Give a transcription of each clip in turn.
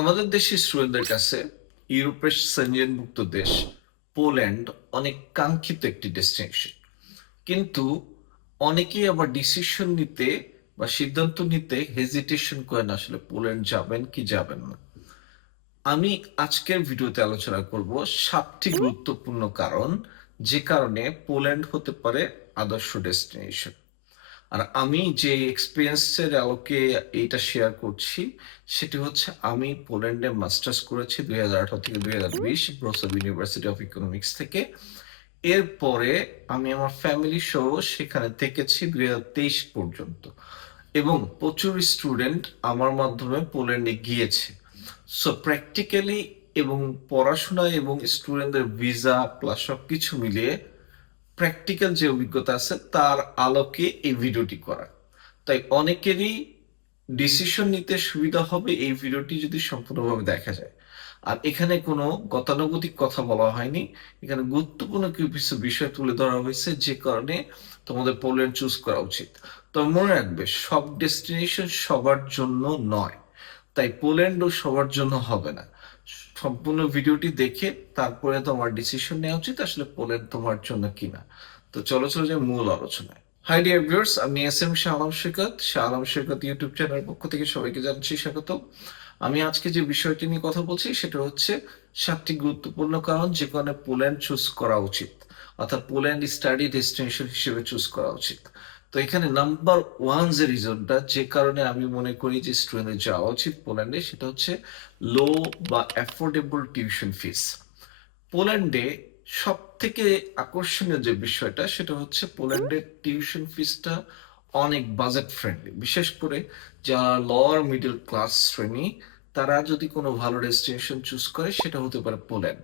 আমাদের দেশের স্টুডেন্টদের কাছে ইউরোপের সেনজেনভুক্ত দেশ পোল্যান্ড অনেক কাঙ্ক্ষিত একটি ডেস্টিনেশন, কিন্তু অনেকেই আবার ডিসিশন নিতে বা সিদ্ধান্ত নিতে হেজিটেশন করেন আসলে পোল্যান্ড যাবেন কি যাবেন না। আমি আজকের ভিডিওতে আলোচনা করব 7টি গুরুত্বপূর্ণ কারণ যে কারণে পোল্যান্ড হতে পারে আদর্শ ডেস্টিনেশন। আর আমি যে এক্সপিরিয়েন্সের আলোকে এইটা শেয়ার করছি সেটি হচ্ছে, আমি পোল্যান্ডে মাস্টার্স করেছি 2018 থেকে 2020 ব্রসেল ইউনিভার্সিটি অফ ইকোনমিক্স থেকে। এরপরে আমি আমার ফ্যামিলি সহ সেখানে থেকেছি 2023 পর্যন্ত, এবং প্রচুর স্টুডেন্ট আমার মাধ্যমে পোল্যান্ডে গিয়েছে। সো প্র্যাকটিক্যালি এবং পড়াশোনা এবং স্টুডেন্টদের ভিসা প্লাস সবকিছু মিলিয়ে প্র্যাকটিক্যাল যে অভিজ্ঞতা আছে তার আলোকে এই ভিডিওটি করা। তাই অনেকেরই ডিসিশন নিতে সুবিধা হবে এই ভিডিওটি যদি সম্পূর্ণভাবে দেখা যায়। আর এখানে কোনো গতানুগতিক কথা বলা হয়নি, এখানে গুরুত্বপূর্ণ কিছু বিষয় তুলে ধরা হয়েছে যে কারণে তোমাদের পোল্যান্ড চুজ করা উচিত। তবে মনে রাখবে, সব ডেস্টিনেশন সবার জন্য নয়, তাই পোল্যান্ডও সবার জন্য হবে না। সম্পূর্ণ ভিডিওটি দেখে তারপরে তোমার ডিসিশন নেওয়া উচিত আসলে পোল্যান্ড তোমার জন্য কিনা। তো চলো চলো যে মূল আলোচনায়। হাই ডিয়ার ভিউয়ার্স, আমি এস এম শাহ আলম সৈকত, শাহ আলম সৈকত ইউটিউব চ্যানেলের পক্ষ থেকে সবাইকে জানাচ্ছি স্বাগত। আমি আজকে যে বিষয়টি নিয়ে কথা বলছি সেটা হচ্ছে 7টি গুরুত্বপূর্ণ কারণ যে কারণে পোল্যান্ড চুজ করা উচিত, অর্থাৎ পোল্যান্ড স্টাডি ডেস্টিনেশন হিসেবে চুজ করা উচিত। তো এখানে নাম্বার ওয়ান যে রিজনটা যে কারণে আমি মনে করি যে স্টুডেন্টের যাওয়া উচিত পোল্যান্ডে, সেটা হচ্ছে লো বা অ্যাফোর্ডেবল টিউশন ফিস। পোল্যান্ডে সব থেকে আকর্ষণীয় যে বিষয়টা সেটা হচ্ছে পোল্যান্ডের টিউশন ফিসটা অনেক বাজেট ফ্রেন্ডলি। বিশেষ করে যারা লোয়ার মিডল ক্লাস শ্রেণী, তারা যদি কোনো ভালো ডেস্টিনেশন চুজ করে সেটা হতে পারে পোল্যান্ড।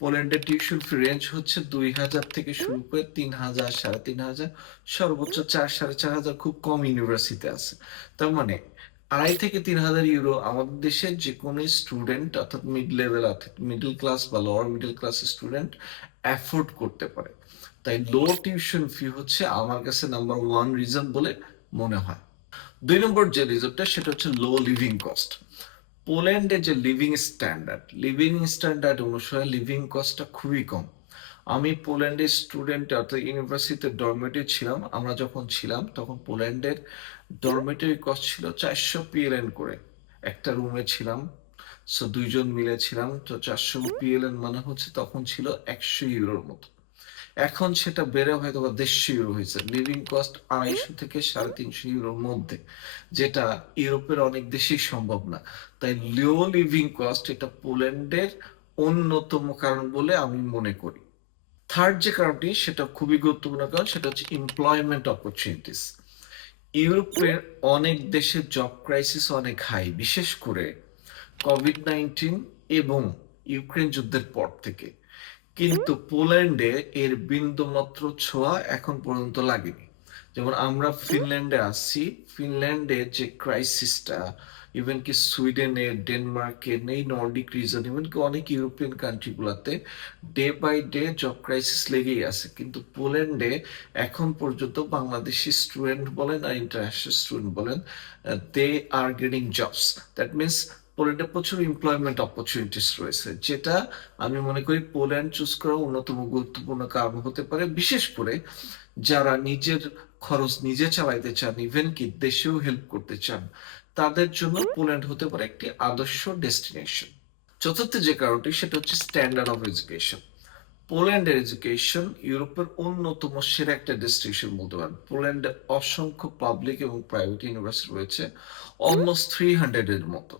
পোল্যান্ডের টিউশন ফি রেঞ্জ হচ্ছে 2000 থেকে শুরু করে 3000, 3500, সর্বোচ্চ 4-4.5 হাজার। খুব কম ইউনিভার্সিটি আছে। তার মানে 2500 থেকে 3000 ইউরো আমাদের দেশের যে কোনো স্টুডেন্ট, অর্থাৎ মিড লেভেল, অর্থাৎ মিডল ক্লাস বা lower middle class student afford করতে পারে। তাই লো টিউশন ফি হচ্ছে আমার কাছে নাম্বার ওয়ান রিজন বলে মনে হয়। 2 নম্বর যে রিজনটা সেটা হচ্ছে লো লিভিং কস্ট। পোল্যান্ডে যে লিভিং স্ট্যান্ডার্ড অনুসারে লিভিং কস্টটা খুবই কম। আমি পোল্যান্ডের স্টুডেন্ট, অর্থাৎ ইউনিভার্সিটিতে ডরমেটরি ছিলাম। আমরা যখন ছিলাম তখন পোল্যান্ডের ডরমেটরি কস্ট ছিল 400 পিএলএন করে। একটা রুমে ছিলাম, সো দুইজন মিলে ছিলাম, তো 400 পিএলএন মানে হচ্ছে তখন ছিল 100 ইউরোর মতো। এখন সেটা বেড়ে হয়তো বা 150 ইউরো হয়েছে। লিভিং কস্ট 250 থেকে 350 ইউরোর মধ্যে, যেটা ইউরোপের অনেক দেশেই সম্ভব না। তাই লো লিভিং কস্ট এটা পোল্যান্ডের অন্যতম কারণ বলে আমি মনে করি। থার্ড যে কারণটি সেটা খুবই গুরুত্বপূর্ণ কারণ, সেটা হচ্ছে এমপ্লয়মেন্ট অপরচুনিটিস। ইউরোপের অনেক দেশের জব ক্রাইসিস অনেক হাই, বিশেষ করে কোভিড-19 এবং ইউক্রেন যুদ্ধের পর থেকে। কিন্তু পোল্যান্ডে এর বিন্দুমাত্র ছোঁয়া এখন পর্যন্ত লাগেনি। যেমন আমরা ফিনল্যান্ডে আছি, ফিনল্যান্ডে যে ক্রাইসিসটা, ইভেন কি সুইডেনে, ডেনমার্কে নেই, নর্ডিক রিজন, ইভেন কি অনেক ইউরোপিয়ান কান্ট্রিগুলোতে day by day job crisis লেগেই আছে। কিন্তু পোল্যান্ডে এখন পর্যন্ত বাংলাদেশি স্টুডেন্ট বলেন আর ইন্টারন্যাশনাল স্টুডেন্ট বলেন, they are getting jobs. That means পোল্যান্ডে প্রচুর এমপ্লয়মেন্ট অপরচুনিটিস রয়েছে, যেটা আমি মনে করি পোল্যান্ড চুজ করা অন্যতম গুরুত্বপূর্ণ কারণ হতে পারে। বিশেষ করে যারা নিজের খরচ নিজে চালাইতে চান, ইভেন কি দেশেও হেল্প করতে চান, তাদের জন্য পোল্যান্ড হতে পারে একটি আদর্শ ডেস্টিনেশন। চতুর্থ যে কারণটি সেটা হচ্ছে স্ট্যান্ডার্ড অফ এডুকেশন। পোল্যান্ডের এডুকেশন ইউরোপের অন্যতম সেরা একটা ডেস্টিনেশন বলতে পারেন। পোল্যান্ডে অসংখ্য পাবলিক এবং প্রাইভেট ইউনিভার্সিটি রয়েছে, অলমোস্ট 300-এর মতো।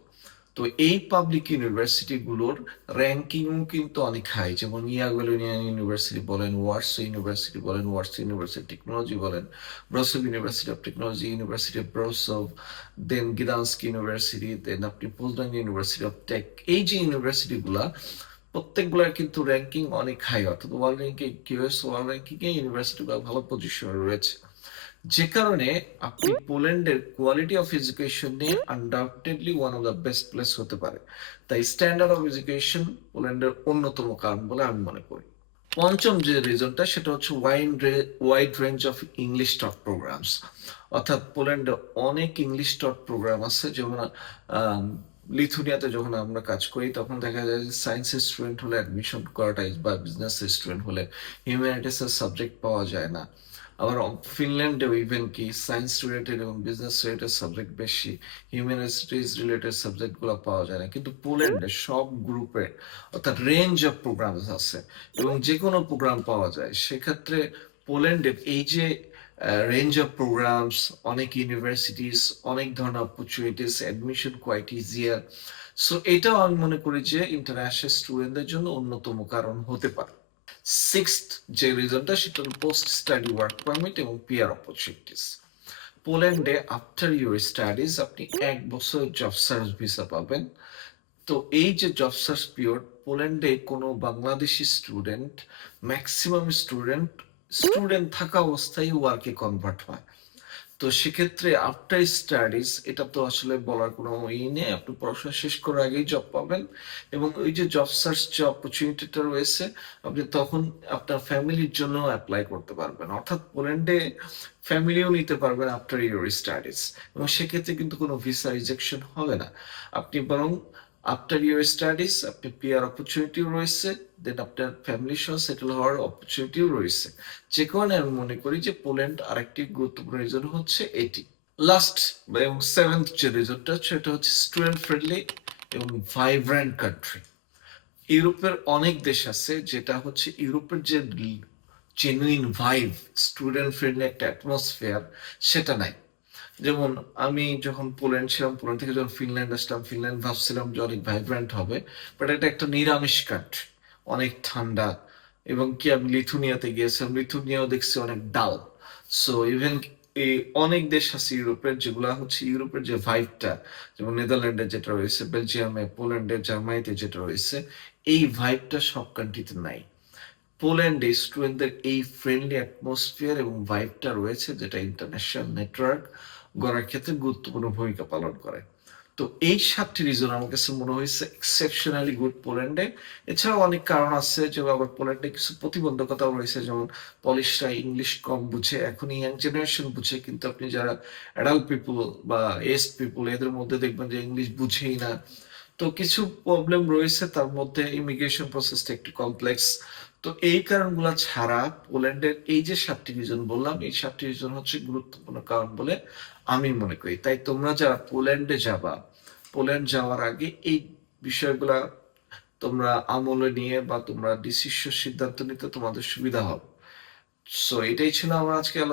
তো এই পাবলিক ইউনিভার্সিটি গুলোর র্যাঙ্কিংও কিন্তু অনেক হাই, যেমন ইয়াগেলোনিয়ান ইউনিভার্সিটি বলেন, ওয়ার্সো ইউনিভার্সিটি বলেন, ওয়ার্সো ইউনিভার্সিটি টেকনোলজি বলেন, ব্রসov university of technology, university of ব্রসov, দেন গিদান্সকি ইউনিভার্সিটি, দেন আপনি পোজনান ইউনিভার্সিটি অফ টেক। এই যে ইউনিভার্সিটি গুলা প্রত্যেকগুলার কিন্তু র্যাঙ্কিং অনেক হাই, অর্থাৎ world ranking, QS world ranking এ ইউনিভার্সিটিগুলো ভালো পজিশনে রয়েছে। যে কারণে আপনি পোল্যান্ডের কোয়ালিটি অফ এডুকেশন নিয়ে undoubtedly one of the best place হতে পারে। তাই স্ট্যান্ডার্ড অফ এডুকেশন পোল্যান্ডের অন্যতম কারণ বলে আমি মনে করি। পঞ্চম যে রিজনটা সেটা হচ্ছে wide range of English taught programs. অর্থাৎ পোল্যান্ডে অনেক ইংলিশ টট প্রোগ্রাম আছে, যেমন লিথুনিয়াতে যখন আমরা কাজ করি তখন দেখা যায় যে সায়েন্সের স্টুডেন্ট হলে অ্যাডমিশন করাটাই বা বিজনেসের স্টুডেন্ট হলে হিউম্যানিটিসের সাবজেক্ট পাওয়া যায় না। আবার ফিনল্যান্ডেও ইভেন কি সায়েন্স রিলেটেড এবং বিজনেস রিলেটেড সাবজেক্ট বেশি, হিউম্যানিটিস রিলেটেড সাবজেক্টগুলো পাওয়া যায় না। কিন্তু পোল্যান্ডে সব গ্রুপে অর্থাৎ রেঞ্জ অফ প্রোগ্রাম আছে এবং যে কোনো প্রোগ্রাম পাওয়া যায়। সেক্ষেত্রে পোল্যান্ডের এই যে রেঞ্জ অফ প্রোগ্রামস, অনেক ইউনিভার্সিটিস, অনেক ধরনের opportunities, admission quite easier. So এটাও আমি মনে করি যে ইন্টারন্যাশনাল স্টুডেন্টদের জন্য অন্যতম কারণ হতে পারে। সিক্সথ যে রিজনটা সেটা হলো পোস্ট স্টাডি ওয়ার্ক পারমিট এবং পিয়ার অপরচুনিটিস। পোল্যান্ডে আফটার ইউর স্টাডিজ আপনি 1 বছর জব সার্চ ভিসা পাবেন। তো এই যে জব সার্চ পিরিয়ড, পোল্যান্ডে কোনো Bangladeshi student, maximum student student থাকা অবস্থায় ওয়ার্কে কনভার্ট হয়। তো সেক্ষেত্রে আফটার স্টাডিজ এটা তো আসলে বলার কোনো ই নেই, আপনি পড়াশোনা শেষ করার আগেই জব পাবেন এবং ওই যে জব সার্চ যে অপরচুনিটিটা রয়েছে আপনি তখন আপনার ফ্যামিলির জন্য অ্যাপ্লাই করতে পারবেন, অর্থাৎ পোল্যান্ডে ফ্যামিলিও নিতে পারবেন আফটার ইউর স্টাডিজ এবং সেক্ষেত্রে কিন্তু কোনো ভিসা রিজেকশন হবে না। আপনি বরং আফটার ইউর স্টাডিজ আপনি পিআর অপরচুনিটিও রয়েছে, দেন আপনার ফ্যামিলি সহ সেটেল হওয়ার অপরচুনিটিও রয়েছে। যে কারণে আমি মনে করি যে পোল্যান্ড আরেকটি গুরুত্বপূর্ণ রিজন হচ্ছে এটি। লাস্ট এবং সেভেন্থ যে রিজনটা সেটা হচ্ছে স্টুডেন্ট ফ্রেন্ডলি এবং ভাইব্রেন্ট কান্ট্রি। ইউরোপের অনেক দেশ আছে যেটা হচ্ছে ইউরোপের যে জেনুইন ভাইব, স্টুডেন্ট ফ্রেন্ডলি একটা অ্যাটমসফিয়ার সেটা নাই। যেমন আমি যখন পোল্যান্ড ছিলাম, পোল্যান্ড থেকে যখন ফিনল্যান্ড আসলাম, ফিনল্যান্ড ভাবছিলাম যে অনেক ভাইব্রেন্ট হবে, বাট এটা একটা নিরামিষ কান্ট্রি, অনেক ঠান্ডা। এবং কি আমি লিথুনিয়াতে গিয়েছিলাম, লিথুনিয়াও দেখছি অনেক ডাল। সো ইভেন এই অনেক দেশ আছে ইউরোপের যেগুলা হচ্ছে ইউরোপের যে ভাইবটা, যেমন নেদারল্যান্ডে যেটা রয়েছে, বেলজিয়ামে, পোল্যান্ডে, জার্মানিতে যেটা রয়েছে, এই ভাইবটা সব কান্ট্রিতে নাই। পোল্যান্ডে স্টুডেন্টদের এই ফ্রেন্ডলি অ্যাটমসফিয়ার এবং ভাইবটা রয়েছে যেটা ইন্টারন্যাশনাল নেটওয়ার্ক গড়ার ক্ষেত্রে গুরুত্বপূর্ণ ভূমিকা পালন করে। তো এই 7টি রিজন আমার কাছে মনে হয়েছে এক্সেপশনালি গুড পোল্যান্ডে। এছাড়াও অনেক কারণ আছে, যেমন আবার পোল্যান্ডে কিছু প্রতিবন্ধকতাও রয়েছে, যেমন পলিশরা ইংলিশ কম বুঝে, এখন ইয়াং জেনারেশন বুঝে, কিন্তু আপনি যারা অ্যাডাল্ট পিপুল বা এজড পিপুল এদের মধ্যে দেখবেন যে ইংলিশ বুঝেই না। তো কিছু প্রবলেম রয়েছে, তার মধ্যে ইমিগ্রেশন প্রসেসটা একটু কমপ্লেক্স। তো এই কারণগুলো ছাড়া পোল্যান্ডের এই যে 7টি রিজন বললাম, এই 7টি রিজন হচ্ছে গুরুত্বপূর্ণ কারণ বলে আমি মনে করি। তাই তোমরা যারা পোল্যান্ডে যাবা, পোল্যান্ড যাওয়ার আগে এই বিষয়গুলা তোমরা আমলে নিয়ে বা তোমরা ডিসিশন সিদ্ধান্ত নিতে তোমাদের সুবিধা হবে। সো এটাই ছিল আমার আজকে